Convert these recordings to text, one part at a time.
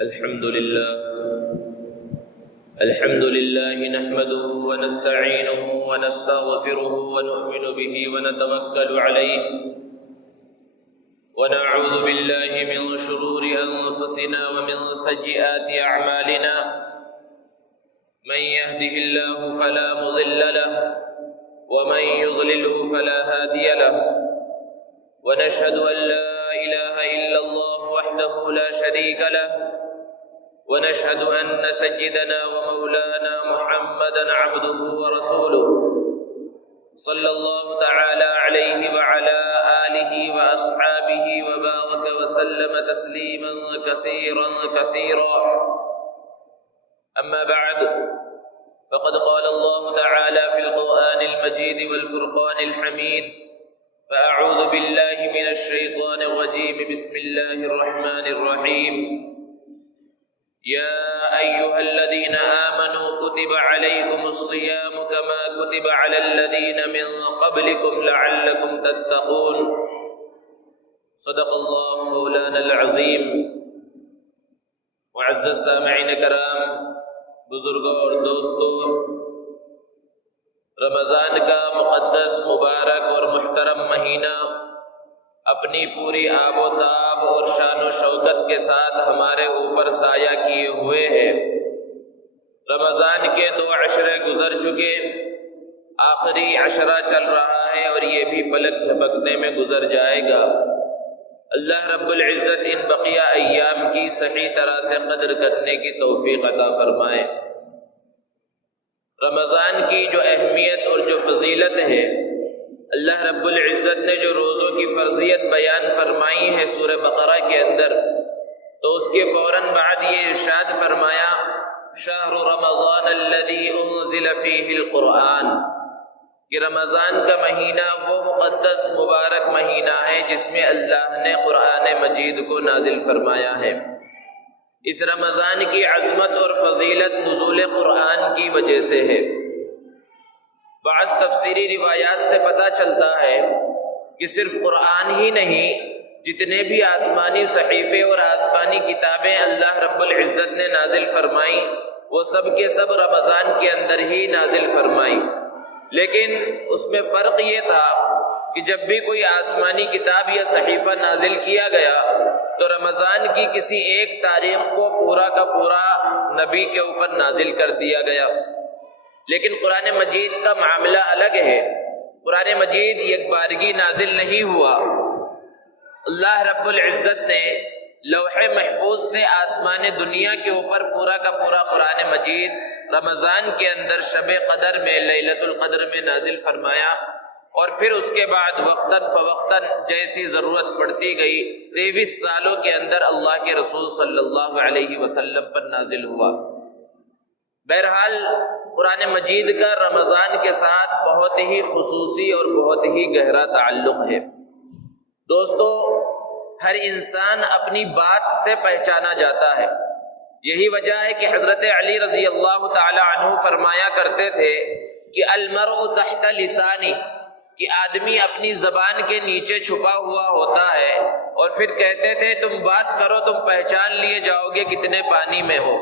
الحمد لله نحمده ونستعينه ونستغفره ونؤمن به ونتوكل عليه ونعوذ بالله من شرور أنفسنا ومن سيئات أعمالنا من يهده الله فلا مضل له ومن يضلله فلا هادي له ونشهد أن لا إله إلا الله وحده لا شريك له ونشهد أن سيدنا ومولانا محمدا عبده ورسوله صلى الله تعالى عليه وعلى آله وأصحابه وبارك وسلم تسليما كثيرا أما بعد فقد قال الله تعالى في القرآن المجيد والفرقان الحميد فأعوذ بالله من الشيطان الرجيم بسم الله الرحمن الرحيم يا أيها الذين آمنوا كتب عليكم الصيام كما كتب على الذين من قبلكم لعلكم تتقون صدق الله مولانا العظيم معزز سامعین کرام، بزرگوں اور دوستوں، رمضان کا مقدس مبارک اور محترم مہینہ اپنی پوری آب و تاب اور شان و شوکت کے ساتھ ہمارے اوپر سایہ کیے ہوئے ہے۔ رمضان کے 2 عشرے گزر چکے، آخری عشرہ چل رہا ہے اور یہ بھی پلک جھپکنے میں گزر جائے گا۔ اللہ رب العزت ان بقیہ ایام کی صحیح طرح سے قدر کرنے کی توفیق عطا فرمائے۔ رمضان کی جو اہمیت اور جو فضیلت ہے، اللہ رب العزت نے جو روزوں کی فرضیت بیان فرمائی ہے سورہ بقرہ کے اندر، تو اس کے فوراً بعد یہ ارشاد فرمایا شہر رمضان الذی انزل فیہ القرآن، کہ رمضان کا مہینہ وہ مقدس مبارک مہینہ ہے جس میں اللہ نے قرآن مجید کو نازل فرمایا ہے۔ اس رمضان کی عظمت اور فضیلت نزول قرآن کی وجہ سے ہے۔ بعض تفسیری روایات سے پتہ چلتا ہے کہ صرف قرآن ہی نہیں، جتنے بھی آسمانی صحیفے اور آسمانی کتابیں اللہ رب العزت نے نازل فرمائی، وہ سب کے سب رمضان کے اندر ہی نازل فرمائی۔ لیکن اس میں فرق یہ تھا کہ جب بھی کوئی آسمانی کتاب یا صحیفہ نازل کیا گیا تو رمضان کی کسی ایک تاریخ کو پورا کا پورا نبی کے اوپر نازل کر دیا گیا۔ لیکن قرآن مجید کا معاملہ الگ ہے۔ قرآن مجید یک بارگی نازل نہیں ہوا۔ اللہ رب العزت نے لوح محفوظ سے آسمان دنیا کے اوپر پورا کا پورا قرآن مجید رمضان کے اندر شب قدر میں لیلۃ القدر میں نازل فرمایا، اور پھر اس کے بعد وقتاً فوقتاً جیسی ضرورت پڑتی گئی 23 سالوں کے اندر اللہ کے رسول صلی اللہ علیہ وسلم پر نازل ہوا۔ بہرحال قرآن مجید کا رمضان کے ساتھ بہت ہی خصوصی اور بہت ہی گہرا تعلق ہے۔ دوستو، ہر انسان اپنی بات سے پہچانا جاتا ہے۔ یہی وجہ ہے کہ حضرت علی رضی اللہ تعالی عنہ فرمایا کرتے تھے کہ المرء تحت لسانی، کہ آدمی اپنی زبان کے نیچے چھپا ہوا ہوتا ہے، اور پھر کہتے تھے تم بات کرو تم پہچان لیے جاؤ گے کتنے پانی میں ہو۔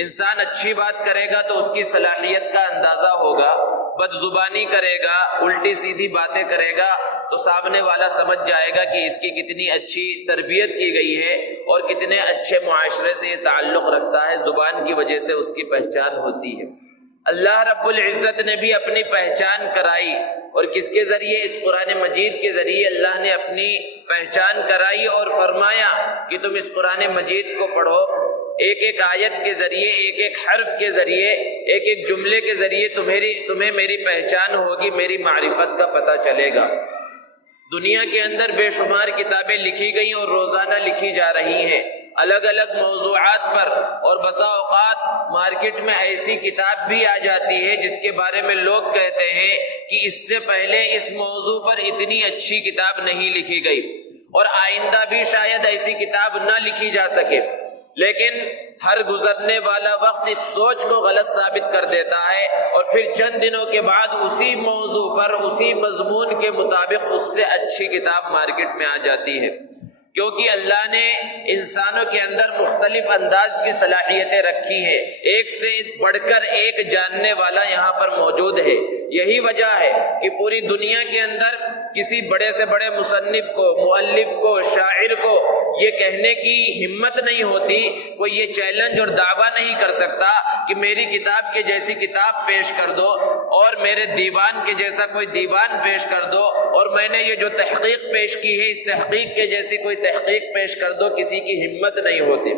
انسان اچھی بات کرے گا تو اس کی صلاحیت کا اندازہ ہوگا، بد زبانی کرے گا، الٹی سیدھی باتیں کرے گا تو سامنے والا سمجھ جائے گا کہ اس کی کتنی اچھی تربیت کی گئی ہے اور کتنے اچھے معاشرے سے یہ تعلق رکھتا ہے۔ زبان کی وجہ سے اس کی پہچان ہوتی ہے۔ اللہ رب العزت نے بھی اپنی پہچان کرائی، اور کس کے ذریعے؟ اس قرآن مجید کے ذریعے اللہ نے اپنی پہچان کرائی اور فرمایا کہ تم اس قرآن مجید کو پڑھو، ایک ایک آیت کے ذریعے، ایک ایک حرف کے ذریعے، ایک ایک جملے کے ذریعے تمہیں میری پہچان ہوگی، میری معرفت کا پتہ چلے گا۔ دنیا کے اندر بے شمار کتابیں لکھی گئی اور روزانہ لکھی جا رہی ہیں الگ الگ موضوعات پر، اور بسا اوقات مارکیٹ میں ایسی کتاب بھی آ جاتی ہے جس کے بارے میں لوگ کہتے ہیں کہ اس سے پہلے اس موضوع پر اتنی اچھی کتاب نہیں لکھی گئی، اور آئندہ بھی شاید ایسی کتاب نہ لکھی جا سکے۔ لیکن ہر گزرنے والا وقت اس سوچ کو غلط ثابت کر دیتا ہے، اور پھر چند دنوں کے بعد اسی موضوع پر اسی مضمون کے مطابق اس سے اچھی کتاب مارکیٹ میں آ جاتی ہے۔ کیونکہ اللہ نے انسانوں کے اندر مختلف انداز کی صلاحیتیں رکھی ہیں، ایک سے بڑھ کر ایک جاننے والا یہاں پر موجود ہے۔ یہی وجہ ہے کہ پوری دنیا کے اندر کسی بڑے سے بڑے مصنف کو، مؤلف کو، شاعر کو یہ کہنے کی ہمت نہیں ہوتی، کوئی یہ چیلنج اور دعویٰ نہیں کر سکتا کہ میری کتاب کے جیسی کتاب پیش کر دو اور میرے دیوان کے جیسا کوئی دیوان پیش کر دو، اور میں نے یہ جو تحقیق پیش کی ہے اس تحقیق کے جیسی کوئی تحقیق پیش کر دو، کسی کی ہمت نہیں ہوتی۔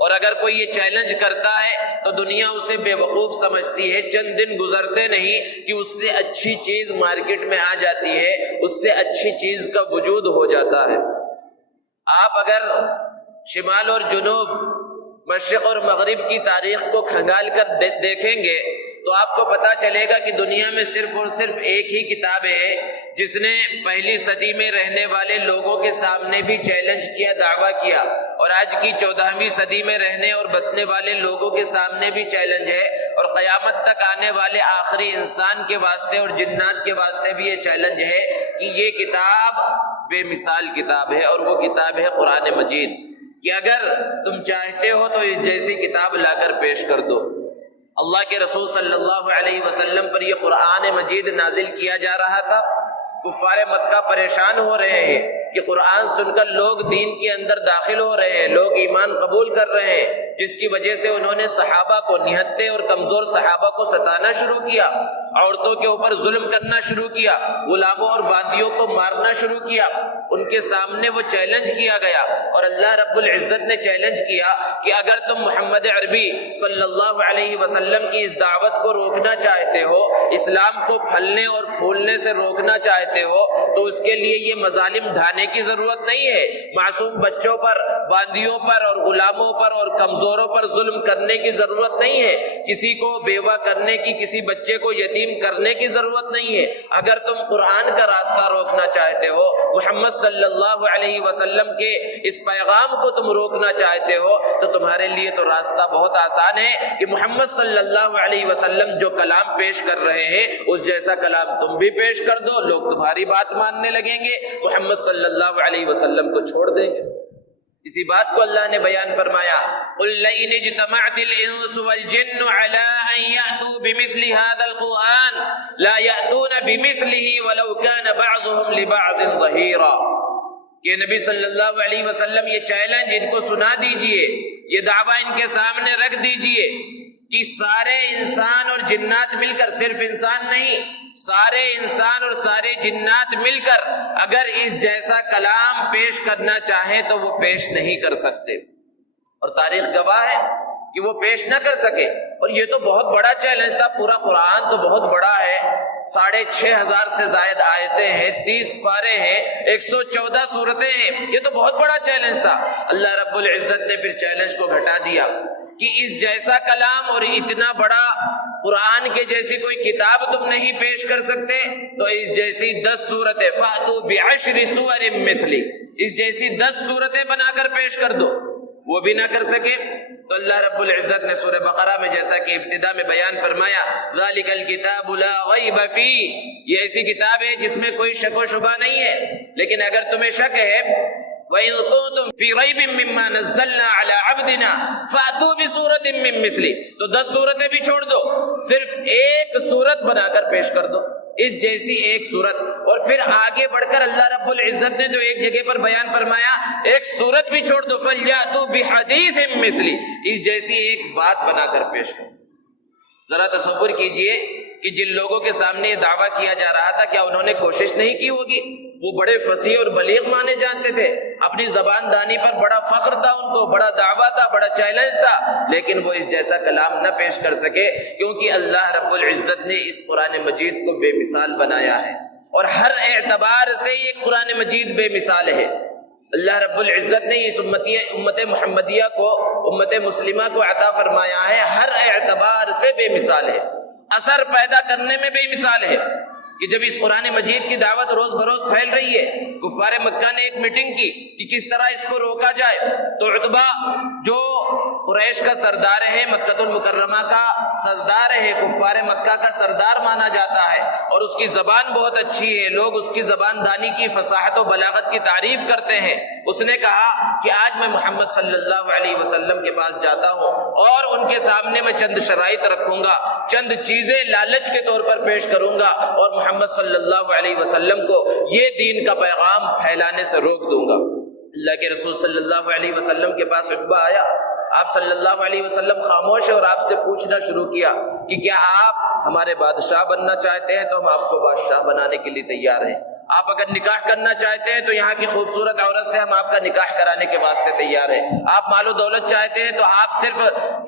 اور اگر کوئی یہ چیلنج کرتا ہے تو دنیا اسے بے وقوف سمجھتی ہے، چند دن گزرتے نہیں کہ اس سے اچھی چیز مارکیٹ میں آ جاتی ہے، اس سے اچھی چیز کا وجود ہو جاتا ہے۔ آپ اگر شمال اور جنوب، مشرق اور مغرب کی تاریخ کو کھنگال کر دیکھیں گے تو آپ کو پتہ چلے گا کہ دنیا میں صرف اور صرف ایک ہی کتاب ہے جس نے پہلی صدی میں رہنے والے لوگوں کے سامنے بھی چیلنج کیا، دعویٰ کیا، اور آج کی 14ویں صدی میں رہنے اور بسنے والے لوگوں کے سامنے بھی چیلنج ہے، اور قیامت تک آنے والے آخری انسان کے واسطے اور جنات کے واسطے بھی یہ چیلنج ہے کہ یہ کتاب بے مثال کتاب ہے، اور وہ کتاب ہے قرآن مجید، کہ اگر تم چاہتے ہو تو اس جیسی کتاب لا کر پیش کر دو۔ اللہ کے رسول صلی اللہ علیہ وسلم پر یہ قرآن مجید نازل کیا جا رہا تھا۔ کفار مکہ پریشان ہو رہے ہیں کہ قرآن سن کر لوگ دین کے اندر داخل ہو رہے ہیں، لوگ ایمان قبول کر رہے ہیں، جس کی وجہ سے انہوں نے صحابہ کو، نہتے اور کمزور صحابہ کو ستانا شروع کیا، عورتوں کے اوپر ظلم کرنا شروع کیا، غلاموں اور باندیوں کو مارنا شروع کیا۔ ان کے سامنے وہ چیلنج کیا گیا، اور اللہ رب العزت نے چیلنج کیا کہ اگر تم محمد عربی صلی اللہ علیہ وسلم کی اس دعوت کو روکنا چاہتے ہو، اسلام کو پھلنے اور پھولنے سے روکنا چاہتے ہو، تو اس کے لیے یہ مظالم ڈھانے کی ضرورت نہیں ہے۔ معصوم بچوں پر، باندیوں پر اور غلاموں پر اور کمزوروں پر ظلم کرنے کی ضرورت نہیں ہے، کسی کو بیوہ کرنے کی، کسی بچے کو یتیم کرنے کی ضرورت نہیں ہے۔ اگر تم قرآن کا راستہ روکنا چاہتے ہو، محمد صلی اللہ علیہ وسلم کے اس پیغام کو تم روکنا چاہتے ہو، تو تمہارے لیے تو راستہ بہت آسان ہے کہ محمد صلی اللہ علیہ وسلم جو کلام پیش کر رہے ہیں اس جیسا کلام تم بھی پیش کر دو، لوگ تمہاری بات ماننے لگیں گے، محمد صلی اللہ علیہ وسلم کو چھوڑ دیں گے۔ اسی بات کو اللہ نے بیان فرمایا، قُلْ لَئِنِ اجْتَمَعَتِ الْإِنسُ وَالْجِنُّ عَلَىٰ أَن يَأْتُوا بِمِثْلِ هَٰذَا الْقُرْآنِ لَا يَأْتُونَ بِمِثْلِهِ وَلَوْ كَانَ بَعْضُهُمْ لِبَعْضٍ ظَهِيرًا۔ یہ نبی صلی اللہ علیہ وسلم یہ چیلنج ان کو سنا دیجئے، یہ دعویٰ ان کے سامنے رکھ دیجئے کہ سارے انسان اور جنات مل کر، صرف انسان نہیں، سارے انسان اور سارے جنات مل کر اگر اس جیسا کلام پیش کرنا چاہیں تو وہ پیش نہیں کر سکتے، اور تاریخ گواہ ہے کہ وہ پیش نہ کر سکے۔ اور یہ تو بہت بڑا چیلنج تھا، پورا قرآن تو بہت بڑا ہے، 6,500 سے زائد آیتیں ہیں، 30 پارے ہیں، 114 سورتیں ہیں، یہ تو بہت بڑا چیلنج تھا۔ اللہ رب العزت نے پھر چیلنج کو گھٹا دیا کہ اس جیسا کلام اور اتنا بڑا قرآن کے جیسی کوئی کتاب تم نہیں پیش کر سکتے تو اس جیسی 10 سورتیں، فَأْتُوا بِعَشْرِ سُوَرٍ مِثْلِهِ، اس جیسی 10 سورتیں بنا کر پیش کر دو، وہ بھی نہ کر سکے۔ تو اللہ رب العزت نے سورہ بقرہ میں جیسا کہ ابتدا میں بیان فرمایا، ذَلِكَ الْكِتَابُ لَا غَيْبَ فِيهِ، یہ ایسی کتاب ہے جس میں کوئی شک و شبہ نہیں ہے، لیکن اگر تمہیں شک ہے، وَإِن كُنتُمْ فِي رَيْبٍ مِّمَّا نَزَّلْنَا عَلَىٰ عَبْدِنَا فَأْتُوا بِسُورَةٍ مِّن مِّثْلِهِ، تو 10 سورتیں بھی چھوڑ دو، صرف ایک سورت بنا کر پیش کر دو، اس جیسی ایک سورت۔ اور پھر آگے بڑھ کر اللہ رب العزت نے جو ایک جگہ پر بیان فرمایا، ایک سورت بھی چھوڑ دو، فَلْيَأْتُوا بِحَدِيثٍ مِّثْلِهِ، اس جیسی ایک بات بنا کر پیش کرو۔ ذرا تصور کیجئے کہ جن لوگوں کے سامنے یہ دعویٰ کیا جا رہا تھا، کیا انہوں نے کوشش نہیں کی ہوگی؟ وہ بڑے فصیح اور بلیغ مانے جانتے تھے، اپنی زبان دانی پر بڑا فخر تھا، ان کو بڑا دعویٰ تھا، بڑا چیلنج تھا، لیکن وہ اس جیسا کلام نہ پیش کر سکے، کیونکہ اللہ رب العزت نے اس قرآن مجید کو بے مثال بنایا ہے، اور ہر اعتبار سے یہ قرآن مجید بے مثال ہے۔ اللہ رب العزت نے اس امت محمدیہ کو، امت مسلمہ کو عطا فرمایا ہے، ہر اعتبار سے بے مثال ہے، اثر پیدا کرنے میں بے مثال ہے کہ جب اس قرآن مجید کی دعوت روز بروز پھیل رہی ہے، کفار مکہ نے ایک میٹنگ کی کہ کس طرح اس کو روکا جائے، تو عتبہ جو قریش کا سردار ہے، مکہ المکرمہ کا سردار ہے، کفار مکہ کا سردار مانا جاتا ہے، اور اس کی زبان بہت اچھی ہے، لوگ اس کی زبان دانی کی فصاحت و بلاغت کی تعریف کرتے ہیں، اس نے کہا کہ آج میں محمد صلی اللہ علیہ وسلم کے پاس جاتا ہوں اور ان کے سامنے میں چند شرائط رکھوں گا، چند چیزیں لالچ کے طور پر پیش کروں گا اور محمد صلی اللہ علیہ وسلم کو یہ دین کا پیغام پھیلانے سے روک دوں گا۔ اللہ کے رسول صلی اللہ علیہ وسلم کے پاس عتبہ آیا، آپ صلی اللہ علیہ وسلم خاموش اور آپ سے پوچھنا شروع کیا کہ کیا آپ ہمارے بادشاہ بننا چاہتے ہیں؟ تو ہم آپ کو بادشاہ بنانے کے لیے تیار ہیں۔ آپ اگر نکاح کرنا چاہتے ہیں تو یہاں کی خوبصورت عورت سے ہم آپ کا نکاح کرانے کے واسطے تیار ہیں۔ آپ مال و دولت چاہتے ہیں تو آپ صرف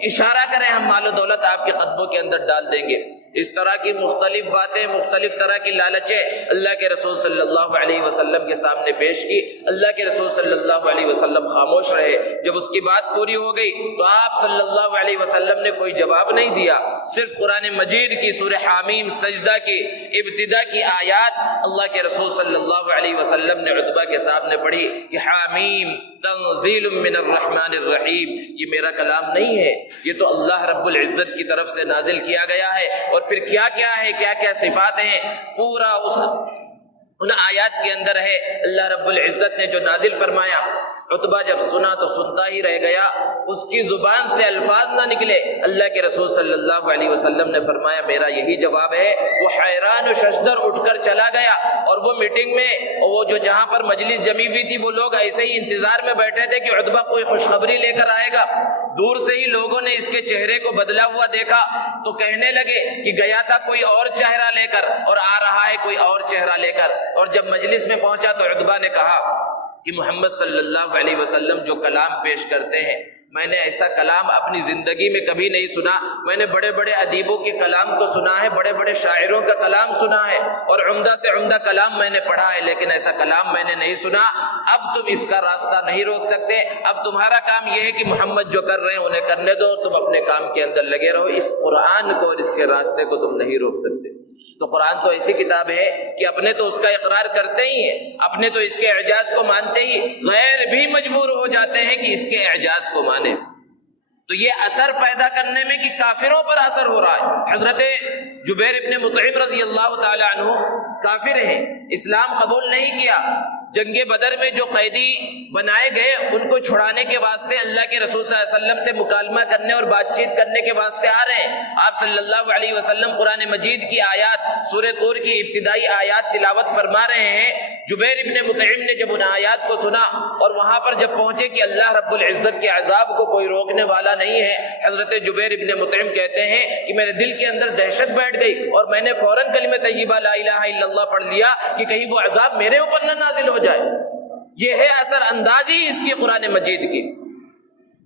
اشارہ کریں، ہم مال و دولت آپ کے قدموں کے اندر ڈال دیں گے۔ اس طرح کی مختلف باتیں، مختلف طرح کی لالچیں اللہ کے رسول صلی اللہ علیہ وسلم کے سامنے پیش کی۔ اللہ کے رسول صلی اللہ علیہ وسلم خاموش رہے۔ جب اس کی بات پوری ہو گئی تو آپ صلی اللہ علیہ وسلم نے کوئی جواب نہیں دیا، صرف قرآن مجید کی سورہ حامیم سجدہ کی ابتدا کی آیات اللہ کے رسول صلی اللہ علیہ وسلم نے عتبہ کے سامنے پڑھی کہ حامیم تنزیل من الرحمن الرحیم، یہ میرا کلام نہیں ہے، یہ تو اللہ رب العزت کی طرف سے نازل کیا گیا ہے۔ اور پھر کیا کیا ہے، کیا کیا صفات ہیں، پورا ان آیات کے اندر ہے۔ اللہ رب العزت نے جو نازل فرمایا، عتبہ جب سنا تو سنتا ہی رہ گیا، اس کی زبان سے الفاظ نہ نکلے۔ اللہ کے رسول صلی اللہ علیہ وسلم نے فرمایا میرا یہی جواب ہے۔ وہ حیران و ششدر اٹھ کر چلا گیا، اور وہ میٹنگ میں وہ جو جہاں پر مجلس جمی ہوئی تھی وہ لوگ ایسے ہی انتظار میں بیٹھے تھے کہ عتبہ کوئی خوشخبری لے کر آئے گا۔ دور سے ہی لوگوں نے اس کے چہرے کو بدلا ہوا دیکھا تو کہنے لگے کہ گیا تھا کوئی اور چہرہ لے کر اور آ رہا ہے کوئی اور چہرہ لے کر۔ اور جب مجلس میں پہنچا تو عتبہ نے کہا کہ محمد صلی اللہ علیہ وسلم جو کلام پیش کرتے ہیں، میں نے ایسا کلام اپنی زندگی میں کبھی نہیں سنا۔ میں نے بڑے بڑے ادیبوں کے کلام کو سنا ہے، بڑے بڑے شاعروں کا کلام سنا ہے، اور عمدہ سے عمدہ کلام میں نے پڑھا ہے، لیکن ایسا کلام میں نے نہیں سنا۔ اب تم اس کا راستہ نہیں روک سکتے، اب تمہارا کام یہ ہے کہ محمد جو کر رہے ہیں انہیں کرنے دو، تم اپنے کام کے اندر لگے رہو۔ اس قرآن کو اور اس کے راستے کو تم نہیں روک سکتے۔ تو قرآن تو ایسی کتاب ہے کہ اپنے تو اس کا اقرار کرتے ہی ہیں، اپنے تو اس کے اعجاز کو مانتے ہی، غیر بھی مجبور ہو جاتے ہیں کہ اس کے اعجاز کو مانیں۔ تو یہ اثر پیدا کرنے میں کہ کافروں پر اثر ہو رہا ہے۔ حضرت جبیر ابن مطعم رضی اللہ تعالی عنہ کافر ہیں، اسلام قبول نہیں کیا۔ جنگ بدر میں جو قیدی بنائے گئے ان کو چھڑانے کے واسطے اللہ کے رسول صلی اللہ علیہ وسلم سے مکالمہ کرنے اور بات چیت کرنے کے واسطے آ رہے ہیں۔ آپ صلی اللہ علیہ وسلم قرآن مجید کی آیات، سورہ طور کی ابتدائی آیات تلاوت فرما رہے ہیں۔ جبیر ابن مطعم نے جب ان آیات کو سنا اور وہاں پر جب پہنچے کہ اللہ رب العزت کے عذاب کو کوئی روکنے والا نہیں ہے، حضرت جبیر ابن مطعم کہتے ہیں کہ میرے دل کے اندر دہشت بیٹھ گئی اور میں نے فوراً کلمہ طیبہ لا الہ الا اللہ پڑھ لیا کہ کہیں وہ عذاب میرے اوپر نہ نازل ہو جائے۔ یہ ہے اثر اندازی اس کی قرآن مجید کی۔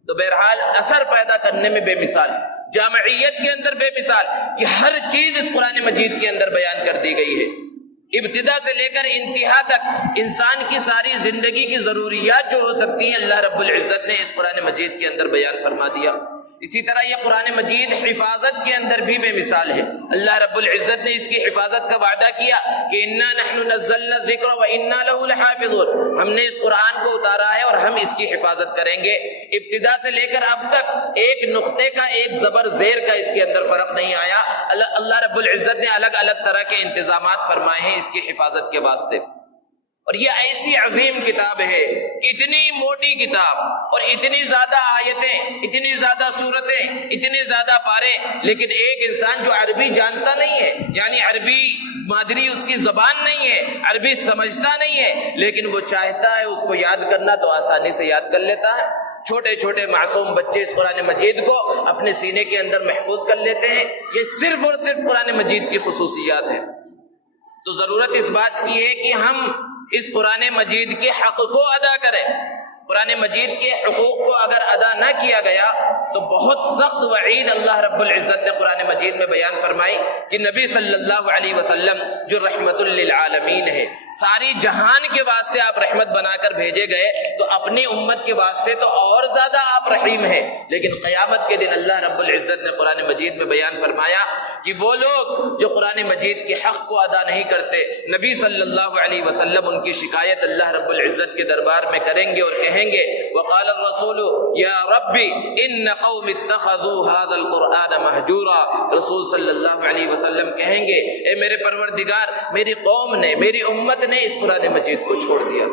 تو بہرحال اثر پیدا کرنے میں بے مثال، جامعیت کے اندر بے مثال، کہ ہر چیز اس قرآن مجید کے اندر بیان کر دی گئی ہے، ابتدا سے لے کر انتہا تک انسان کی ساری زندگی کی ضروریات جو ہو سکتی ہیں اللہ رب العزت نے اس قرآن مجید کے اندر بیان فرما دیا۔ اسی طرح یہ قرآن مجید حفاظت کے اندر بھی بے مثال ہے۔ اللہ رب العزت نے اس کی حفاظت کا وعدہ کیا کہ انا نحن نزلنا الذکر وانا له لحافظون، ہم نے اس قرآن کو اتارا ہے اور ہم اس کی حفاظت کریں گے۔ ابتدا سے لے کر اب تک ایک نقطے کا، ایک زبر زیر کا اس کے اندر فرق نہیں آیا۔ اللہ رب العزت نے الگ الگ طرح کے انتظامات فرمائے ہیں اس کی حفاظت کے واسطے۔ اور یہ ایسی عظیم کتاب ہے، اتنی موٹی کتاب اور اتنی زیادہ آیتیں، اتنی زیادہ سورتیں، اتنے زیادہ پارے، لیکن ایک انسان جو عربی جانتا نہیں ہے، یعنی عربی مادری اس کی زبان نہیں ہے، عربی سمجھتا نہیں ہے، لیکن وہ چاہتا ہے اس کو یاد کرنا تو آسانی سے یاد کر لیتا ہے۔ چھوٹے چھوٹے معصوم بچے اس قرآن مجید کو اپنے سینے کے اندر محفوظ کر لیتے ہیں۔ یہ صرف اور صرف قرآن مجید کی خصوصیات ہیں۔ تو ضرورت اس بات کی ہے کہ ہم اس قرآن مجید کے حق کو ادا کریں۔ قرآن مجید کے حقوق کو اگر ادا نہ کیا گیا تو بہت سخت وعید اللہ رب العزت نے قرآن مجید میں بیان فرمائی کہ نبی صلی اللہ علیہ وسلم جو رحمت للعالمین ہے، ساری جہان کے واسطے آپ رحمت بنا کر بھیجے گئے، تو اپنی امت کے واسطے تو اور زیادہ آپ رحیم ہیں۔ لیکن قیامت کے دن اللہ رب العزت نے قرآن مجید میں بیان فرمایا کہ وہ لوگ جو قرآن مجید کے حق کو ادا نہیں کرتے، نبی صلی اللہ علیہ وسلم ان کی شکایت اللہ رب العزت کے دربار میں کریں گے اور کہیں گے وقال الرسول یا ربی ان قوم اتخذوا هذا القرآن مہجورا، رسول صلی اللہ علیہ وسلم کہیں گے اے میرے پروردگار، میری قوم نے، میری امت نے اس قرآن مجید کو چھوڑ دیا۔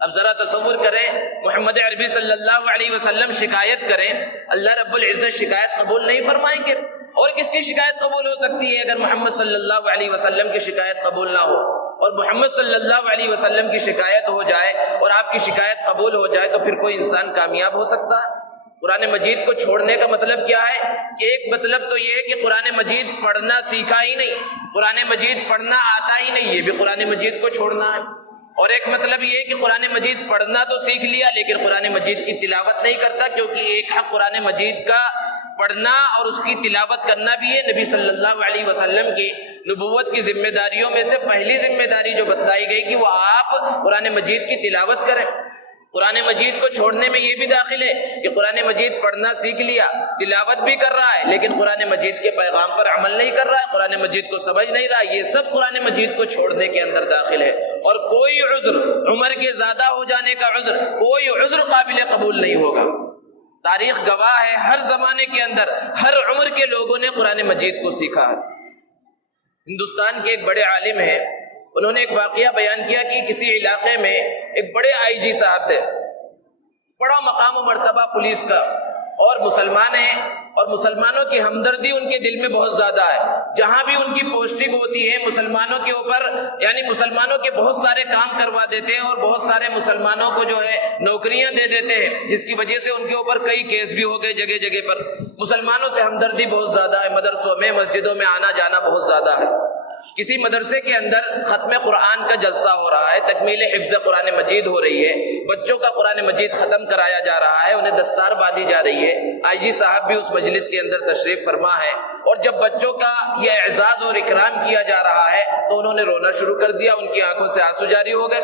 اب ذرا تصور کریں محمد عربی صلی اللہ علیہ وسلم شکایت کریں، اللہ رب العزت شکایت قبول نہیں فرمائیں گے؟ اور کس کی شکایت قبول ہو سکتی ہے اگر محمد صلی اللہ علیہ وسلم کی شکایت قبول نہ ہو؟ اور محمد صلی اللہ علیہ وسلم کی شکایت ہو جائے اور آپ کی شکایت قبول ہو جائے تو پھر کوئی انسان کامیاب ہو سکتا ہے؟ قرآن مجید کو چھوڑنے کا مطلب کیا ہے؟ کہ ایک مطلب تو یہ ہے کہ قرآن مجید پڑھنا سیکھا ہی نہیں، قرآن مجید پڑھنا آتا ہی نہیں، یہ بھی قرآن مجید کو چھوڑنا ہے۔ اور ایک مطلب یہ ہے کہ قرآن مجید پڑھنا تو سیکھ لیا لیکن قرآن مجید کی تلاوت نہیں کرتا، کیونکہ ایک حق قرآن مجید کا پڑھنا اور اس کی تلاوت کرنا بھی ہے۔ نبی صلی اللہ علیہ وسلم کی نبوت کی ذمہ داریوں میں سے پہلی ذمہ داری جو بتلائی گئی کہ وہ آپ قرآن مجید کی تلاوت کریں۔ قرآن مجید کو چھوڑنے میں یہ بھی داخل ہے کہ قرآن مجید پڑھنا سیکھ لیا، تلاوت بھی کر رہا ہے لیکن قرآن مجید کے پیغام پر عمل نہیں کر رہا ہے، قرآن مجید کو سمجھ نہیں رہا، یہ سب قرآن مجید کو چھوڑنے کے اندر داخل ہے۔ اور کوئی عذر، عمر کے زیادہ ہو جانے کا عذر، کوئی عذر قابل قبول نہیں ہوگا۔ تاریخ گواہ ہے، ہر زمانے کے اندر ہر عمر کے لوگوں نے قرآن مجید کو سیکھا ہے۔ ہندوستان کے ایک بڑے عالم ہیں، انہوں نے ایک واقعہ بیان کیا کہ کسی علاقے میں ایک بڑے آئی جی صاحب تھے، بڑا مقام و مرتبہ پولیس کا، اور مسلمان ہیں اور مسلمانوں کی ہمدردی ان کے دل میں بہت زیادہ ہے۔ جہاں بھی ان کی پوسٹنگ ہوتی ہے مسلمانوں کے اوپر، یعنی مسلمانوں کے بہت سارے کام کروا دیتے ہیں اور بہت سارے مسلمانوں کو جو ہے نوکریاں دے دیتے ہیں، جس کی وجہ سے ان کے اوپر کئی کیس بھی ہو گئے جگہ جگہ پر۔ مسلمانوں سے ہمدردی بہت زیادہ ہے، مدرسوں میں مسجدوں میں آنا جانا بہت زیادہ ہے۔ کسی مدرسے کے اندر ختم قرآن کا جلسہ ہو رہا ہے، تکمیل حفظ قرآن مجید ہو رہی ہے، بچوں کا قرآن مجید ختم کرایا جا رہا ہے، انہیں دستار باندھی جا رہی ہے۔ آئی جی صاحب بھی اس مجلس کے اندر تشریف فرما ہے، اور جب بچوں کا یہ اعزاز اور اکرام کیا جا رہا ہے تو انہوں نے رونا شروع کر دیا، ان کی آنکھوں سے آنسو جاری ہو گئے۔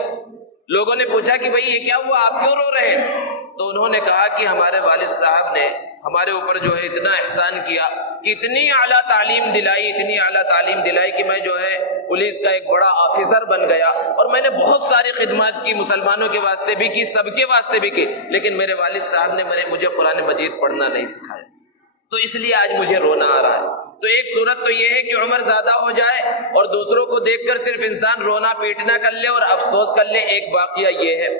لوگوں نے پوچھا کہ بھئی یہ کیا ہوا، آپ کیوں رو رہے ہیں؟ تو انہوں نے کہا کہ ہمارے والد صاحب نے ہمارے اوپر جو ہے اتنا احسان کیا کہ اتنی اعلیٰ تعلیم دلائی، اتنی اعلیٰ تعلیم دلائی کہ میں جو ہے پولیس کا ایک بڑا آفیسر بن گیا، اور میں نے بہت ساری خدمات کی، مسلمانوں کے واسطے بھی کی، سب کے واسطے بھی کی، لیکن میرے والد صاحب نے مجھے قرآن مجید پڑھنا نہیں سکھایا، تو اس لیے آج مجھے رونا آ رہا ہے۔ تو ایک صورت تو یہ ہے کہ عمر زیادہ ہو جائے اور دوسروں کو دیکھ کر صرف انسان رونا پیٹنا کر لے اور افسوس کر لے، ایک واقعہ یہ ہے۔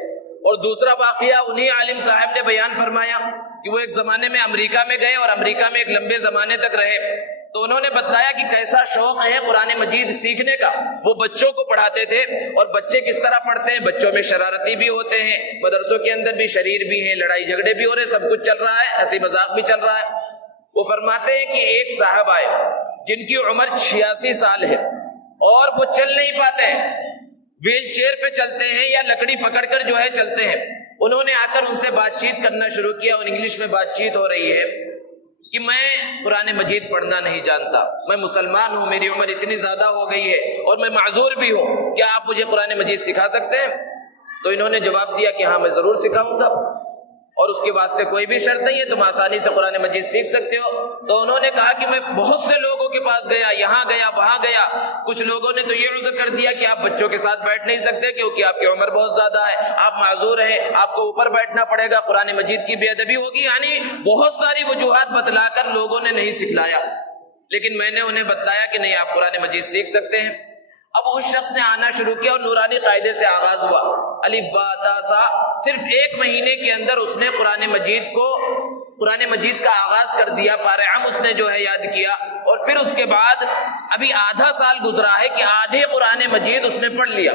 اور دوسرا واقعہ انہی عالم صاحب نے بیان فرمایا کہ وہ ایک زمانے میں امریکہ میں گئے اور امریکہ میں ایک لمبے زمانے تک رہے، تو انہوں نے بتایا کہ کیسا شوق ہے قرآن مجید سیکھنے کا۔ وہ بچوں کو پڑھاتے تھے، اور بچے کس طرح پڑھتے ہیں، بچوں میں شرارتی بھی ہوتے ہیں، مدرسوں کے اندر بھی شریر بھی ہیں، لڑائی جھگڑے بھی ہو رہے، سب کچھ چل رہا ہے، ہنسی مذاق بھی چل رہا ہے۔ وہ فرماتے ہیں کہ ایک صاحب آئے جن کی عمر 86 سال ہے اور وہ چل نہیں پاتے ہیں، ویل چیئر پہ چلتے ہیں یا لکڑی پکڑ کر جو ہے چلتے ہیں۔ انہوں نے آ کر ان سے بات چیت کرنا شروع کیا، اور انگلش میں بات چیت ہو رہی ہے کہ میں قرآن مجید پڑھنا نہیں جانتا، میں مسلمان ہوں، میری عمر اتنی زیادہ ہو گئی ہے اور میں معذور بھی ہوں، کیا آپ مجھے قرآن مجید سکھا سکتے ہیں؟ تو انہوں نے جواب دیا کہ ہاں میں ضرور سکھاؤں گا، اور اس کے واسطے کوئی بھی شرط نہیں ہے، تم آسانی سے قرآن مجید سیکھ سکتے ہو۔ تو انہوں نے کہا کہ میں بہت سے لوگوں کے پاس گیا، یہاں گیا وہاں گیا، کچھ لوگوں نے تو یہ عذر کر دیا کہ آپ بچوں کے ساتھ بیٹھ نہیں سکتے کیونکہ آپ کی عمر بہت زیادہ ہے، آپ معذور ہیں، آپ کو اوپر بیٹھنا پڑے گا، قرآن مجید کی بے ادبی ہوگی، یعنی بہت ساری وجوہات بتلا کر لوگوں نے نہیں سکھلایا۔ لیکن میں نے انہیں بتلایا کہ نہیں، آپ قرآن مجید سیکھ سکتے ہیں۔ اب اس شخص نے آنا شروع کیا اور نورانی قاعدے سے آغاز ہوا، الف با تا سا، صرف ایک مہینے کے اندر اس نے قرآن مجید کا آغاز کر دیا، پارہ عام اس نے جو ہے یاد کیا، اور پھر اس کے بعد ابھی آدھا سال گزرا ہے کہ آدھے قرآن مجید اس نے پڑھ لیا۔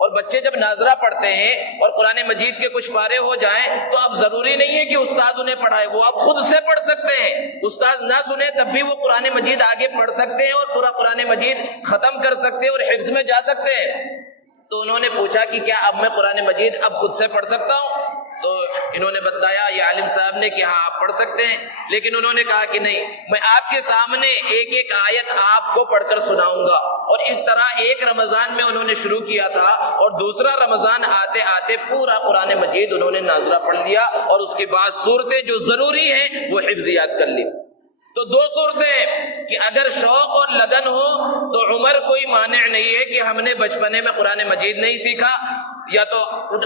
اور بچے جب ناظرہ پڑھتے ہیں اور قرآن مجید کے کچھ پارے ہو جائیں تو اب ضروری نہیں ہے کہ استاد انہیں پڑھائے، وہ اب خود سے پڑھ سکتے ہیں، استاد نہ سنے تب بھی وہ قرآن مجید آگے پڑھ سکتے ہیں اور پورا قرآن مجید ختم کر سکتے ہیں اور حفظ میں جا سکتے ہیں۔ تو انہوں نے پوچھا کہ کیا اب میں قرآن مجید اب خود سے پڑھ سکتا ہوں؟ تو انہوں نے بتایا یہ عالم صاحب نے کہ ہاں آپ پڑھ سکتے ہیں، لیکن انہوں نے کہا کہ نہیں، میں آپ کے سامنے ایک ایک آیت آپ کو پڑھ کر سناؤں گا۔ اور اس طرح ایک رمضان میں انہوں نے شروع کیا تھا، اور دوسرا رمضان آتے آتے پورا قرآن مجید انہوں نے ناظرہ پڑھ لیا، اور اس کے بعد صورتیں جو ضروری ہیں وہ حفظیات کر لی۔ تو دو صورتیں کہ اگر شوق اور لگن ہو تو عمر کوئی مانع نہیں ہے کہ ہم نے بچپنے میں قرآن مجید نہیں سیکھا، یا تو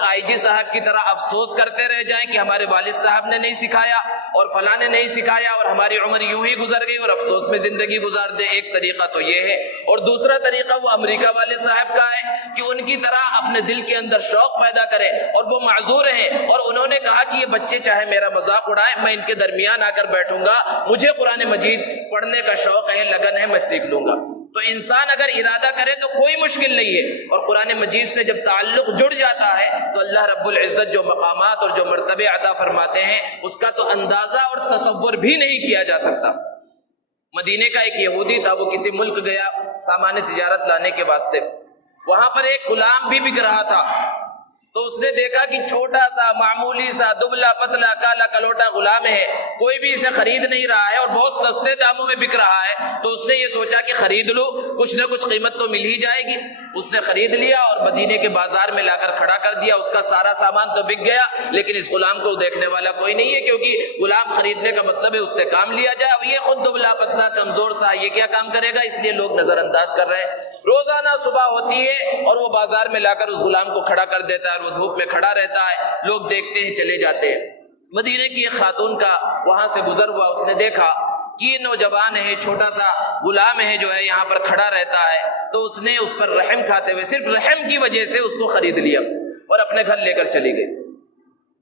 آئی جی صاحب کی طرح افسوس کرتے رہ جائیں کہ ہمارے والد صاحب نے نہیں سکھایا اور فلاں نے نہیں سکھایا اور ہماری عمر یوں ہی گزر گئی اور افسوس میں زندگی گزار دے. ایک طریقہ تو یہ ہے. اور دوسرا طریقہ وہ امریکہ والے صاحب کا ہے کہ ان کی طرح اپنے دل کے اندر شوق پیدا کرے. اور وہ معذور ہیں اور انہوں نے کہا کہ یہ بچے چاہے میرا مذاق اڑائے، میں ان کے درمیان آ کر بیٹھوں گا، مجھے قرآن مجید پڑھنے کا شوق ہے، لگن ہے، میں سیکھ لوں گا. تو انسان اگر ارادہ کرے تو کوئی مشکل نہیں ہے. اور قرآن مجید سے جب تعلق جڑ جاتا ہے تو اللہ رب العزت جو مقامات اور جو مرتبے عطا فرماتے ہیں اس کا تو اندازہ اور تصور بھی نہیں کیا جا سکتا. مدینے کا ایک یہودی تھا، وہ کسی ملک گیا سامان تجارت لانے کے واسطے. وہاں پر ایک غلام بھی بک رہا تھا. تو اس نے دیکھا کہ چھوٹا سا معمولی سا دبلا پتلا کالا کلوٹا غلام ہے، کوئی بھی اسے خرید نہیں رہا ہے اور بہت سستے داموں میں بک رہا ہے. تو اس نے یہ سوچا کہ خرید لو، کچھ نہ کچھ قیمت تو مل ہی جائے گی. اس نے خرید لیا اور مدینے کے بازار میں لا کر کھڑا کر دیا. اس کا سارا سامان تو بک گیا لیکن اس غلام کو دیکھنے والا کوئی نہیں ہے، کیونکہ غلام خریدنے کا مطلب ہے اس سے کام لیا جائے. اب یہ خود دبلا پتلا کمزور سا یہ کیا کام کرے گا، اس لیے لوگ نظر انداز کر رہے ہیں. روزانہ صبح ہوتی ہے اور وہ بازار میں لا کر اس غلام کو کھڑا کر دیتا ہے اور وہ دھوپ میں کھڑا رہتا ہے. لوگ دیکھتے ہیں چلے جاتے ہیں. مدینے کی ایک خاتون کا وہاں سے گزر ہوا، اس نے دیکھا کہ یہ نوجوان ہے، چھوٹا سا غلام ہے جو ہے یہاں پر کھڑا رہتا ہے. تو اس نے اس پر رحم کھاتے ہوئے صرف رحم کی وجہ سے اس کو خرید لیا اور اپنے گھر لے کر چلی گئی.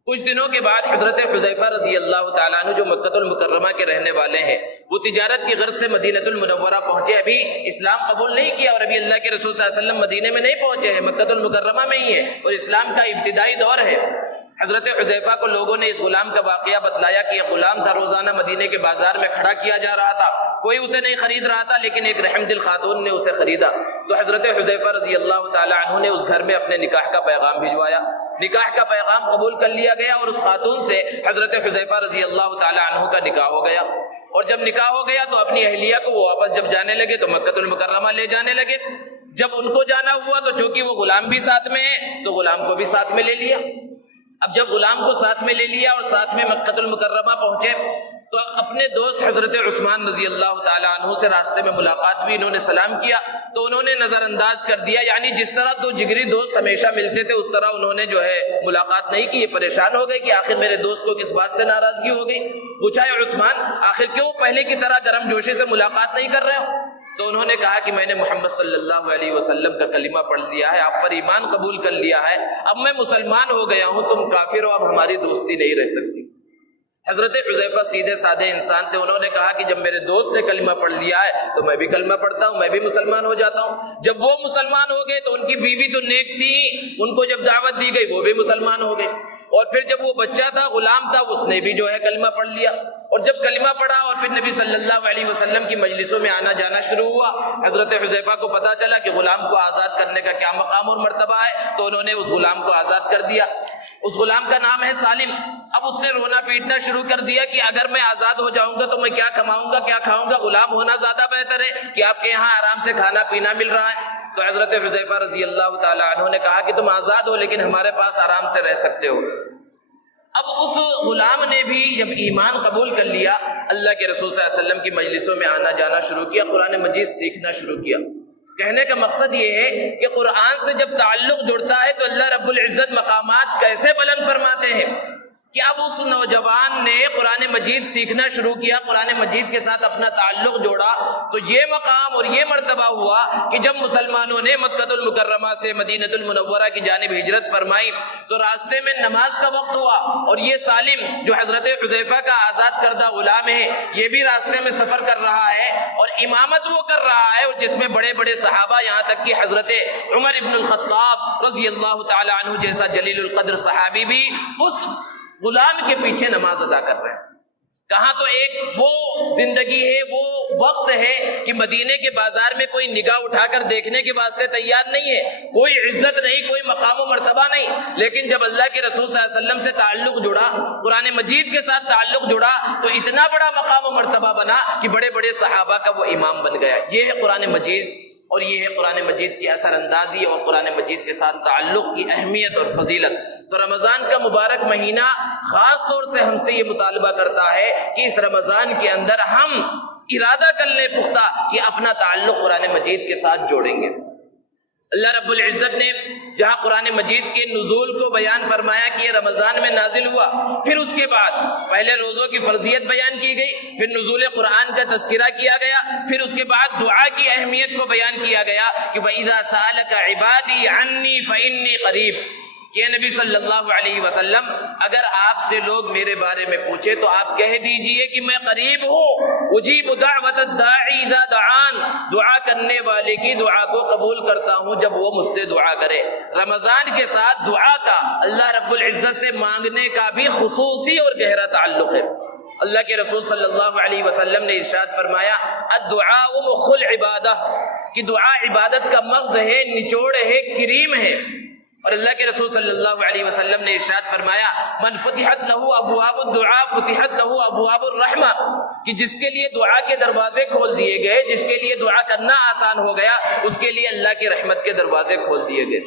کچھ دنوں کے بعد حضرت حذیفہ رضی اللہ تعالیٰ عنہ جو مکہ المکرمہ کے رہنے والے ہیں، وہ تجارت کی غرض سے مدینہ المنورہ پہنچے. ابھی اسلام قبول نہیں کیا اور ابھی اللہ کے رسول صلی اللہ علیہ وسلم مدینے میں نہیں پہنچے ہیں، مکہ المکرمہ میں ہی ہے اور اسلام کا ابتدائی دور ہے. حضرت حذیفہ کو لوگوں نے اس غلام کا واقعہ بتلایا کہ یہ غلام تھا، روزانہ مدینے کے بازار میں کھڑا کیا جا رہا تھا، کوئی اسے نہیں خرید رہا تھا لیکن ایک رحم دل خاتون نے اسے خریدا. تو حضرت حذیفہ رضی اللہ تعالیٰ عنہ نے اس گھر میں اپنے نکاح کا پیغام بھجوایا. نکاح کا پیغام قبول کر لیا گیا اور اس خاتون سے حضرت حذیفہ رضی اللہ تعالیٰ عنہ کا نکاح ہو گیا. اور جب نکاح ہو گیا تو اپنی اہلیہ کو وہ واپس جب جانے لگے تو مکہ المکرمہ لے جانے لگے. جب ان کو جانا ہوا تو چونکہ وہ غلام بھی ساتھ میں ہے تو غلام کو بھی ساتھ میں لے لیا. اب جب غلام کو ساتھ میں لے لیا اور ساتھ میں مکہ المکرمہ پہنچے تو اپنے دوست حضرت عثمان رضی اللہ تعالیٰ عنہ سے راستے میں ملاقات بھی، انہوں نے سلام کیا تو انہوں نے نظر انداز کر دیا. یعنی جس طرح دو جگری دوست ہمیشہ ملتے تھے اس طرح انہوں نے جو ہے ملاقات نہیں کی. یہ پریشان ہو گئے کہ آخر میرے دوست کو کس بات سے ناراضگی ہو گئی. پوچھا ہے عثمان آخر کیوں پہلے کی طرح گرم جوشی سے ملاقات نہیں کر رہے ہو؟ تو انہوں نے کہا کہ میں نے محمد صلی اللہ علیہ وسلم کا کلمہ پڑھ لیا ہے، آپ پر ایمان قبول کر لیا ہے، اب میں مسلمان ہو گیا ہوں، تم کافر ہو، اب ہماری دوستی نہیں رہ سکتی. حضرت حذیفہ سیدھے سادے انسان تھے، انہوں نے کہا کہ جب میرے دوست نے کلمہ پڑھ لیا ہے تو میں بھی کلمہ پڑھتا ہوں، میں بھی مسلمان ہو جاتا ہوں. جب وہ مسلمان ہو گئے تو ان کی بیوی تو نیک تھی، ان کو جب دعوت دی گئی وہ بھی مسلمان ہو گئے. اور پھر جب وہ بچہ تھا غلام تھا اس نے بھی جو ہے کلمہ پڑھ لیا. اور جب کلمہ پڑھا اور پھر نبی صلی اللہ علیہ وسلم کی مجلسوں میں آنا جانا شروع ہوا، حضرت حذیفہ کو پتا چلا کہ غلام کو آزاد کرنے کا کیا مقام اور مرتبہ ہے تو انہوں نے اس غلام کو آزاد کر دیا. اس غلام کا نام ہے سالم. اب اس نے رونا پیٹنا شروع کر دیا کہ اگر میں آزاد ہو جاؤں گا تو میں کیا کماؤں گا، کیا کھاؤں گا، غلام ہونا زیادہ بہتر ہے کہ آپ کے یہاں آرام سے کھانا پینا مل رہا ہے. تو حضرت حذیفہ رضی اللہ تعالیٰ عنہ نے کہا کہ تم آزاد ہو لیکن ہمارے پاس آرام سے رہ سکتے ہو. اب اس غلام نے بھی جب ایمان قبول کر لیا، اللہ کے رسول صلی اللہ علیہ وسلم کی مجلسوں میں آنا جانا شروع کیا، قرآن مجید سیکھنا شروع کیا. کہنے کا مقصد یہ ہے کہ قرآن سے جب تعلق جڑتا ہے تو اللہ رب العزت مقامات کیسے بلند فرماتے ہیں کہ اب اس نوجوان نے قرآن مجید سیکھنا شروع کیا، قرآن مجید کے ساتھ اپنا تعلق جوڑا تو یہ مقام اور یہ مرتبہ ہوا کہ جب مسلمانوں نے مکہ المکرمہ سے مدینہ المنورہ کی جانب ہجرت فرمائی تو راستے میں نماز کا وقت ہوا اور یہ سالم جو حضرت حذیفہ کا آزاد کردہ غلام ہے یہ بھی راستے میں سفر کر رہا ہے اور امامت وہ کر رہا ہے، اور جس میں بڑے بڑے صحابہ یہاں تک کہ حضرت عمر ابن الخطاب رضی اللہ تعالی عنہ جیسا جلیل القدر صحابی بھی اس غلام کے پیچھے نماز ادا کر رہے ہیں. کہاں تو ایک وہ زندگی ہے، وہ وقت ہے کہ مدینے کے بازار میں کوئی نگاہ اٹھا کر دیکھنے کے واسطے تیار نہیں ہے، کوئی عزت نہیں، کوئی مقام و مرتبہ نہیں. لیکن جب اللہ کے رسول صلی اللہ علیہ وسلم سے تعلق جڑا، قرآن مجید کے ساتھ تعلق جڑا تو اتنا بڑا مقام و مرتبہ بنا کہ بڑے بڑے صحابہ کا وہ امام بن گیا. یہ ہے قرآن مجید اور یہ ہے قرآن مجید کی اثر اندازی اور قرآن مجید کے ساتھ تعلق کی اہمیت اور فضیلت. تو رمضان کا مبارک مہینہ خاص طور سے ہم سے یہ مطالبہ کرتا ہے کہ اس رمضان کے اندر ہم ارادہ کر لیں پختہ کہ اپنا تعلق قرآن مجید کے ساتھ جوڑیں گے. اللہ رب العزت نے جہاں قرآن مجید کے نزول کو بیان فرمایا کہ یہ رمضان میں نازل ہوا، پھر اس کے بعد پہلے روزوں کی فرضیت بیان کی گئی، پھر نزول قرآن کا تذکرہ کیا گیا، پھر اس کے بعد دعا کی اہمیت کو بیان کیا گیا کہ وَإِذَا سَأَلَكَ عِبَادِي عَنِّي فَإِنِّي قَرِيبٌ کہ نبی صلی اللہ علیہ وسلم اگر آپ سے لوگ میرے بارے میں پوچھے تو آپ کہہ دیجئے کہ میں قریب ہوں، اجیب دعوت الداعی اذا دعان، دعا کرنے والے کی دعا کو قبول کرتا ہوں جب وہ مجھ سے دعا کرے۔ رمضان کے ساتھ دعا کا، اللہ رب العزت سے مانگنے کا بھی خصوصی اور گہرا تعلق ہے۔ اللہ کے رسول صلی اللہ علیہ وسلم نے ارشاد فرمایا الدعاء مخ العبادہ، کہ دعا عبادت کا مغز ہے، نچوڑ ہے، کریم ہے۔ اور اللہ کے رسول صلی اللہ علیہ وسلم نے ارشاد فرمایا من فتحت له ابواب الدعاء فتحت له ابواب الرحمہ، کہ جس کے لیے دعا کے دروازے کھول دیے گئے، جس کے لیے دعا کرنا آسان ہو گیا، اس کے لیے اللہ کی رحمت کے دروازے کھول دیے گئے۔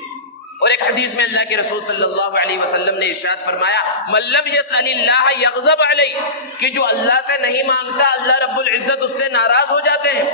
اور ایک حدیث میں اللہ کے رسول صلی اللہ علیہ وسلم نے ارشاد فرمایا من لم يسأل اللہ یغضب علیہ، کہ جو اللہ سے نہیں مانگتا اللہ رب العزت اس سے ناراض ہو جاتے ہیں۔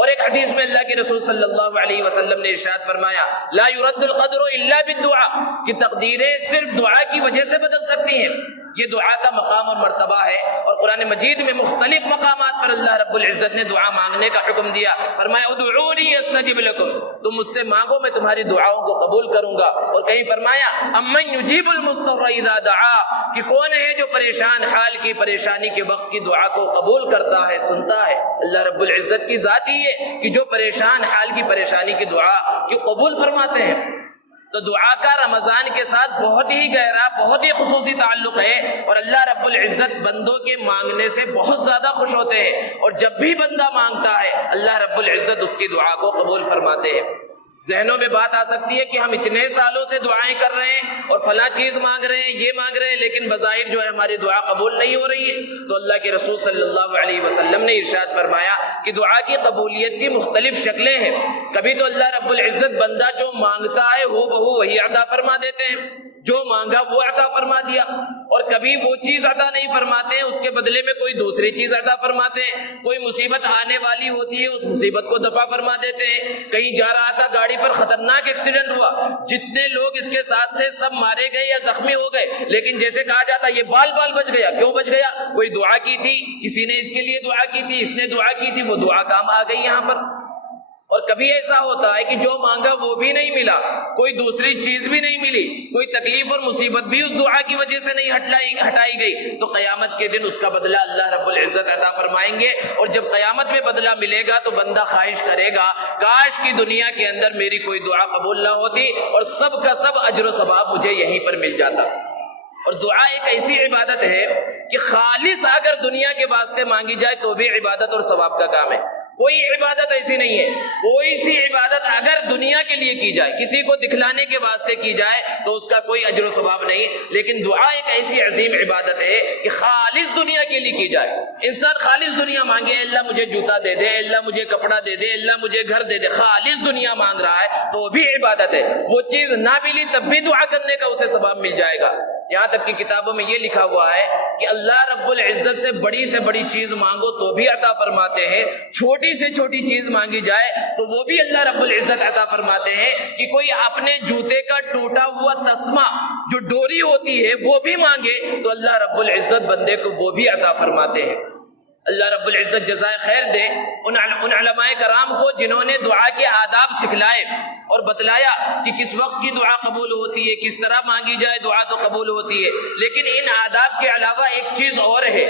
اور ایک حدیث میں اللہ کے رسول صلی اللہ علیہ وسلم نے ارشاد فرمایا لا يرد القدر الا بالدعاء، کہ تقدیریں صرف دعا کی وجہ سے بدل سکتی ہیں۔ یہ دعا کا مقام اور مرتبہ ہے، اور قرآن مجید میں مختلف مقامات پر اللہ رب العزت نے دعا مانگنے کا حکم دیا۔ فرمایا ادعونی استجب لکم، تم مجھ سے مانگو میں تمہاری دعاؤں کو قبول کروں گا۔ اور کہیں فرمایا امن یجیب المضطر اذا دعا، کہ کون ہے جو پریشان حال کی، پریشانی کے وقت کی دعا کو قبول کرتا ہے، سنتا ہے۔ اللہ رب العزت کی ذات ہی ہے کہ جو پریشان حال کی، پریشانی کی دعا کی قبول فرماتے ہیں۔ تو دعا کا رمضان کے ساتھ بہت ہی گہرا، بہت ہی خصوصی تعلق ہے، اور اللہ رب العزت بندوں کے مانگنے سے بہت زیادہ خوش ہوتے ہیں، اور جب بھی بندہ مانگتا ہے اللہ رب العزت اس کی دعا کو قبول فرماتے ہیں۔ ذہنوں میں بات آ سکتی ہے کہ ہم اتنے سالوں سے دعائیں کر رہے ہیں اور فلاں چیز مانگ رہے ہیں، یہ مانگ رہے ہیں، لیکن بظاہر جو ہے ہماری دعا قبول نہیں ہو رہی ہے۔ تو اللہ کے رسول صلی اللہ علیہ وسلم نے ارشاد فرمایا کہ دعا کی قبولیت کی مختلف شکلیں ہیں۔ کبھی تو اللہ رب العزت بندہ جو مانگتا ہے ہو بہو وہی عطا فرما دیتے ہیں، جو مانگا وہ عطا فرما دیا، اور کبھی وہ چیز عطا نہیں فرماتے ہیں، اس کے بدلے میں کوئی دوسری چیز عطا فرماتے ہیں۔ کوئی مصیبت آنے والی ہوتی ہے، اس مصیبت کو دفع فرما دیتے ہیں۔ کہیں جا رہا تھا، گاڑی پر خطرناک ایکسیڈنٹ ہوا، جتنے لوگ اس کے ساتھ تھے سب مارے گئے یا زخمی ہو گئے، لیکن جیسے کہا جاتا یہ بال بال بچ گیا۔ کیوں بچ گیا؟ کوئی دعا کی تھی، کسی نے اس کے لیے دعا کی تھی، اس نے دعا کی تھی، وہ دعا کام آ گئی یہاں پر۔ اور کبھی ایسا ہوتا ہے کہ جو مانگا وہ بھی نہیں ملا، کوئی دوسری چیز بھی نہیں ملی، کوئی تکلیف اور مصیبت بھی اس دعا کی وجہ سے نہیں ہٹائی گئی، تو قیامت کے دن اس کا بدلہ اللہ رب العزت عطا فرمائیں گے۔ اور جب قیامت میں بدلہ ملے گا تو بندہ خواہش کرے گا کاش کی دنیا کے اندر میری کوئی دعا قبول نہ ہوتی اور سب کا سب اجر و ثواب مجھے یہیں پر مل جاتا۔ اور دعا ایک ایسی عبادت ہے کہ خالص اگر دنیا کے واسطے مانگی جائے تو بھی عبادت اور ثواب کا کام ہے۔ کوئی عبادت ایسی نہیں ہے، کوئی سی عبادت اگر دنیا کے لیے کی جائے، کسی کو دکھلانے کے واسطے کی جائے تو اس کا کوئی اجر و ثواب نہیں، لیکن دعا ایک ایسی عظیم عبادت ہے کہ خالص دنیا کے لیے کی جائے۔ انسان خالص دنیا مانگے، اللہ مجھے جوتا دے دے، اللہ مجھے کپڑا دے دے، اللہ مجھے گھر دے دے، خالص دنیا مانگ رہا ہے تو بھی عبادت ہے۔ وہ چیز نہ ملی تب بھی دعا کرنے کا اسے ثواب مل جائے گا۔ یہاں تک کہ کتابوں میں یہ لکھا ہوا ہے کہ اللہ رب العزت سے بڑی چیز مانگو تو بھی عطا فرماتے ہیں، چھوٹی سے چھوٹی چیز مانگی جائے تو وہ بھی اللہ رب العزت عطا فرماتے ہیں۔ کہ کوئی اپنے جوتے کا ٹوٹا ہوا تسمہ جو ڈوری ہوتی ہے وہ بھی مانگے تو اللہ رب العزت بندے کو وہ بھی عطا فرماتے ہیں۔ اللہ رب العزت جزائے خیر دے ان علماء کرام کو جنہوں نے دعا کے آداب سکھلائے اور بتلایا کہ کس وقت کی دعا قبول ہوتی ہے، کس طرح مانگی جائے دعا تو قبول ہوتی ہے۔ لیکن ان آداب کے علاوہ ایک چیز اور ہے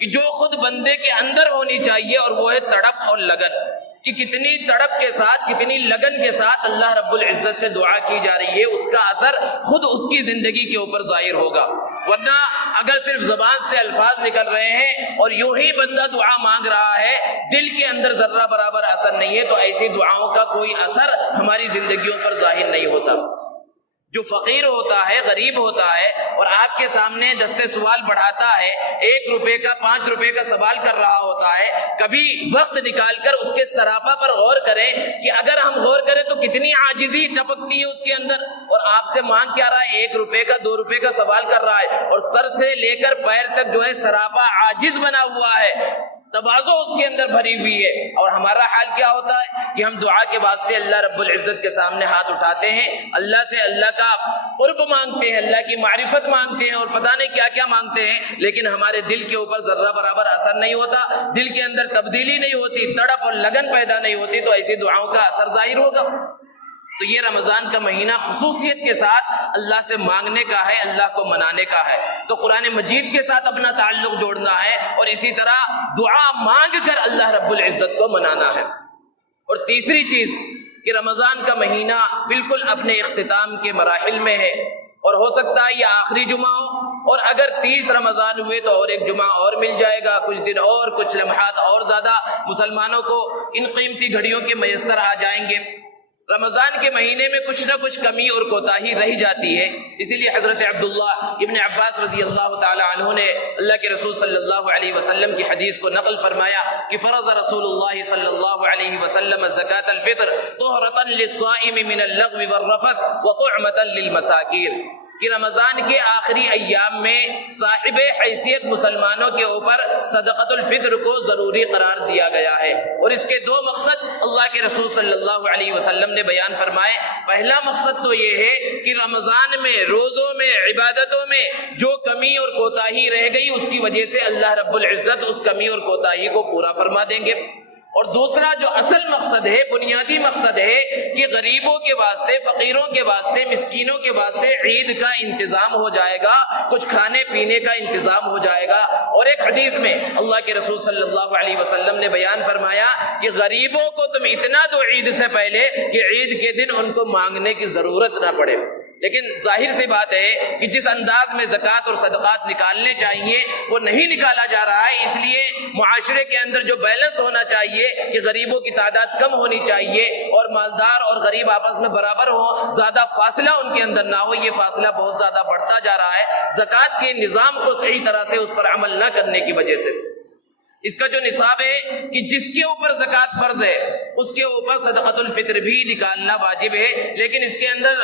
کہ جو خود بندے کے اندر ہونی چاہیے، اور وہ ہے تڑپ اور لگن، کہ کتنی تڑپ کے ساتھ، کتنی لگن کے ساتھ اللہ رب العزت سے دعا کی جا رہی ہے، اس کا اثر خود اس کی زندگی کے اوپر ظاہر ہوگا۔ ورنہ اگر صرف زبان سے الفاظ نکل رہے ہیں اور یوں ہی بندہ دعا مانگ رہا ہے، دل کے اندر ذرہ برابر اثر نہیں ہے، تو ایسی دعاؤں کا کوئی اثر ہماری زندگیوں پر ظاہر نہیں ہوتا۔ جو فقیر ہوتا ہے، غریب ہوتا ہے، اور آپ کے سامنے دستے سوال بڑھاتا ہے، 1 روپے کا 5 روپے کا سوال کر رہا ہوتا ہے، کبھی وقت نکال کر اس کے سراپا پر غور کریں کہ اگر ہم غور کریں تو کتنی عاجزی ٹپکتی ہے اس کے اندر، اور آپ سے مانگ کیا رہا ہے؟ 1 روپے کا 2 روپے کا سوال کر رہا ہے، اور سر سے لے کر پیر تک جو ہے سراپا عاجز بنا ہوا ہے۔ تواضع اس کے اندر بھری ہوئی ہے۔ اور ہمارا حال کیا ہوتا ہے کہ ہم دعا کے واسطے اللہ رب العزت کے سامنے ہاتھ اٹھاتے ہیں، اللہ سے اللہ کا قرب مانگتے ہیں، اللہ کی معرفت مانگتے ہیں اور پتہ نہیں کیا کیا مانگتے ہیں، لیکن ہمارے دل کے اوپر ذرہ برابر اثر نہیں ہوتا، دل کے اندر تبدیلی نہیں ہوتی، تڑپ اور لگن پیدا نہیں ہوتی، تو ایسی دعاؤں کا اثر ظاہر ہوگا۔ تو یہ رمضان کا مہینہ خصوصیت کے ساتھ اللہ سے مانگنے کا ہے، اللہ کو منانے کا ہے، تو قرآن مجید کے ساتھ اپنا تعلق جوڑنا ہے اور اسی طرح دعا مانگ کر اللہ رب العزت کو منانا ہے۔ اور تیسری چیز کہ رمضان کا مہینہ بالکل اپنے اختتام کے مراحل میں ہے، اور ہو سکتا ہے یہ آخری جمعہ ہو، اور اگر 30 رمضان ہوئے تو اور ایک جمعہ اور مل جائے گا، کچھ دن اور، کچھ لمحات اور زیادہ مسلمانوں کو ان قیمتی گھڑیوں کے میسر آ جائیں گے۔ رمضان کے مہینے میں کچھ نہ کچھ کمی اور کوتاہی رہ جاتی ہے، اسی لیے حضرت عبداللہ ابن عباس رضی اللہ تعالی عنہ نے اللہ کے رسول صلی اللہ علیہ وسلم کی حدیث کو نقل فرمایا کہ فرض رسول اللہ صلی اللہ علیہ وسلم زکاة الفطر طہرة للصائم من اللغو والرفث وطعمة للمساکین، کہ رمضان کے آخری ایام میں صاحب حیثیت مسلمانوں کے اوپر صدقۃ الفطر کو ضروری قرار دیا گیا ہے، اور اس کے 2 مقصد اللہ کے رسول صلی اللہ علیہ وسلم نے بیان فرمائے۔ پہلا مقصد تو یہ ہے کہ رمضان میں، روزوں میں، عبادتوں میں جو کمی اور کوتاہی رہ گئی اس کی وجہ سے اللہ رب العزت اس کمی اور کوتاہی کو پورا فرما دیں گے۔ اور دوسرا جو اصل مقصد ہے، بنیادی مقصد ہے کہ غریبوں کے واسطے، فقیروں کے واسطے، مسکینوں کے واسطے عید کا انتظام ہو جائے گا، کچھ کھانے پینے کا انتظام ہو جائے گا۔ اور ایک حدیث میں اللہ کے رسول صلی اللہ علیہ وسلم نے بیان فرمایا کہ غریبوں کو تم اتنا دو عید سے پہلے کہ عید کے دن ان کو مانگنے کی ضرورت نہ پڑے۔ لیکن ظاہر سی بات ہے کہ جس انداز میں زکوٰۃ اور صدقات نکالنے چاہیے وہ نہیں نکالا جا رہا ہے، اس لیے معاشرے کے اندر جو بیلنس ہونا چاہیے کہ غریبوں کی تعداد کم ہونی چاہیے اور مالدار اور غریب آپس میں برابر ہوں، زیادہ فاصلہ ان کے اندر نہ ہو، یہ فاصلہ بہت زیادہ بڑھتا جا رہا ہے زکوٰۃ کے نظام کو صحیح طرح سے اس پر عمل نہ کرنے کی وجہ سے۔ اس کا جو نصاب ہے کہ جس کے اوپر زکوٰۃ فرض ہے اس کے اوپر صدقۃ الفطر بھی نکالنا واجب ہے، لیکن اس کے اندر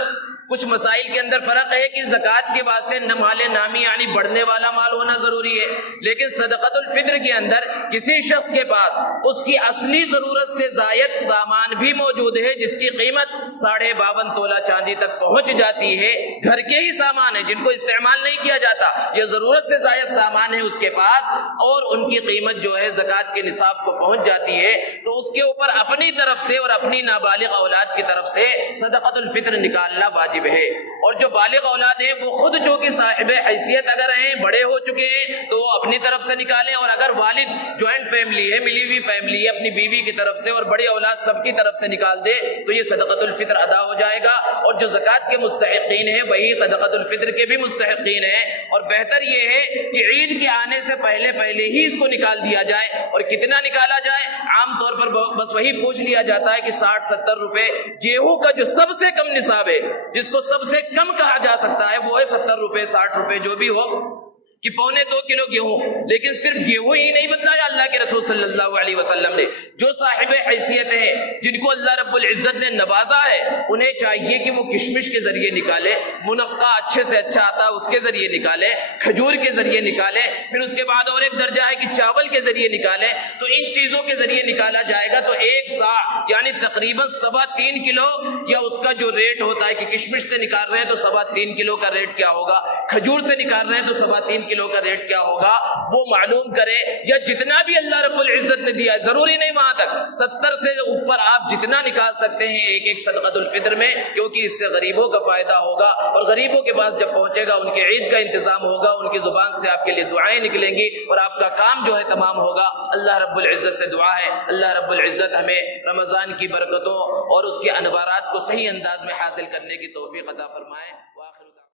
کچھ مسائل کے اندر فرق ہے کہ زکوٰۃ کے واسطے مال نامی یعنی بڑھنے والا مال ہونا ضروری ہے، لیکن صدقۃ الفطر کے اندر کسی شخص کے پاس اس کی اصلی ضرورت سے زائد سامان بھی موجود ہے جس کی قیمت 52.5 تولہ چاندی تک پہنچ جاتی ہے، گھر کے ہی سامان ہیں جن کو استعمال نہیں کیا جاتا، یہ ضرورت سے زائد سامان ہے اس کے پاس اور ان کی قیمت جو ہے زکوٰۃ کے نصاب کو پہنچ جاتی ہے، تو اس کے اوپر اپنی طرف سے اور اپنی نابالغ اولاد کی طرف سے صدقۃ الفطر نکالنا واجب ہے۔ اور جو بالغ اولاد ہیں وہ خود جو کہ صاحب حیثیت اگر ہیں، بڑے ہو چکے ہیں، تو وہ اپنی طرف سے نکالیں، اور اگر والد جوائنٹ فیملی ہے، ملی ہوئی فیملی ہے، اپنی بیوی کی طرف سے اور بڑی اولاد سب کی طرف سے نکال دے تو یہ صدقۃ الفطر ادا ہو جائے گا، اور جو زکوٰۃ کے مستحقین ہیں وہی صدقۃ الفطر کے بھی مستحقین ہیں۔ اور بہتر یہ ہے کہ عید کے آنے سے پہلے ہی اس کو نکال دیا جائے۔ اور کتنا نکالا جائے؟ عام طور پر بس وہی پوچھ لیا جاتا ہے کہ 60-70 روپے۔ گیہوں کا جو سب سے کم نصاب ہے، جس کو سب سے کم کہا جا سکتا ہے، وہ ہے 70 روپے 60 روپے جو بھی ہو، کہ 1.25 کلو گیہوں۔ لیکن صرف گیہوں ہی نہیں بتلایا اللہ کے رسول صلی اللہ علیہ وسلم نے، جو صاحب حیثیت ہیں جن کو اللہ رب العزت نے نوازا ہے انہیں چاہیے کہ وہ کشمش کے ذریعے نکالے، منقع اچھے سے اچھا آتا ہے اس کے ذریعے نکالے، کھجور کے ذریعے نکالے، پھر اس کے بعد اور ایک درجہ ہے کہ چاول کے ذریعے نکالے۔ تو ان چیزوں کے ذریعے نکالا جائے گا تو 1 سا یعنی تقریباً 3.25 کلو، یا اس کا جو ریٹ ہوتا ہے کہ کشمش سے نکال رہے ہیں تو 3.25 کلو کا ریٹ کیا ہوگا، کھجور سے نکال رہے ہیں تو 3.25 کلو کا ریٹ کیا ہوگا، وہ معلوم کرے۔ یا جتنا بھی اللہ رب العزت نے دیا ہے، ضروری نہیں وہاں تک، 70 سے اوپر آپ جتنا نکال سکتے ہیں ایک صدقۃ الفطر میں، کیونکہ اس سے غریبوں کا فائدہ ہوگا، اور غریبوں کے پاس جب پہنچے گا ان کے عید کا انتظام ہوگا، ان کی زبان سے آپ کے لیے دعائیں نکلیں گی اور آپ کا کام جو ہے تمام ہوگا۔ اللہ رب العزت سے دعا ہے اللہ رب العزت ہمیں رمضان کی برکتوں اور اس کے انوارات کو صحیح انداز میں حاصل کرنے کی توفیق عطا فرمائے۔